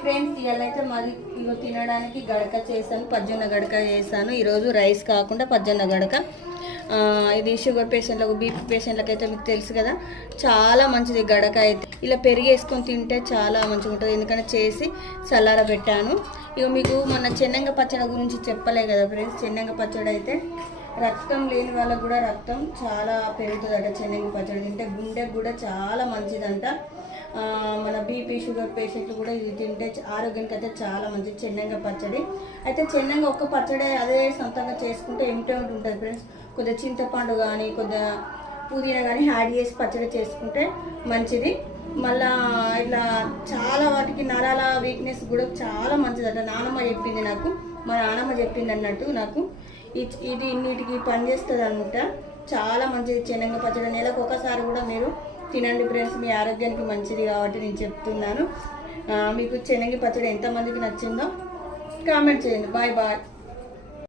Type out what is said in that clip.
Friends ఇవాళైతే అయితే మరి ఇగో తినడానికి గడక చేశాను పద్దెన్న గడక చేశాను. ఈరోజు రైస్ కాకుండా పద్దెన్న గడక. ఇది షుగర్ పేషెంట్లకు బీపీ పేషెంట్లకు అయితే మీకు తెలుసు కదా చాలా మంచిది గడక అయితే. ఇలా పెరిగేసుకొని తింటే చాలా మంచిగా ఉంటుంది. ఎందుకంటే చేసి చల్లార పెట్టాను. ఇక మీకు మన చెన్నంగ పచ్చడి గురించి చెప్పలే కదా ఫ్రెండ్స్ చెన్నంగ పచ్చడి అయితే రక్తం లేని వాళ్ళకు కూడా రక్తం చాలా పెరుగుతుందట చెన్నంగ పచ్చడి. తింటే గుండెకు కూడా చాలా మంచిదంట. మన బీపీ షుగర్ పేషెంట్లు కూడా ఇది తింటే ఆరోగ్యానికి అయితే చాలా మంచిది చెన్నంగ పచ్చడి. అయితే చెన్నంగ ఒక్క పచ్చడి అదే సొంతంగా చేసుకుంటే ఏమిటో ఉంటుంది ఫ్రెండ్స్ కొద్దిగా చింతపండు కానీ కొద్దిగా పుదీనా కానీ యాడ్ చేసి పచ్చడి చేసుకుంటే మంచిది. మళ్ళా ఇట్లా చాలా వాటికి నరాల వీక్నెస్ కూడా చాలా మంచిదట. నానమ్మ చెప్పింది నాకు. మా నానమ్మ చెప్పింది అన్నట్టు నాకు. ఇ- ఇది ఇన్నిటికి పనిచేస్తుంది అనమాట చాలా మంచిది చెనంగ పచ్చడి. నెలకు ఒకసారి కూడా మీరు తినండి ఫ్రెండ్స్ మీ ఆరోగ్యానికి మంచిది కాబట్టి నేను చెప్తున్నాను. మీకు చెనంగి పచ్చడి ఎంతమందికి నచ్చిందో కామెంట్ చేయండి. Bye bye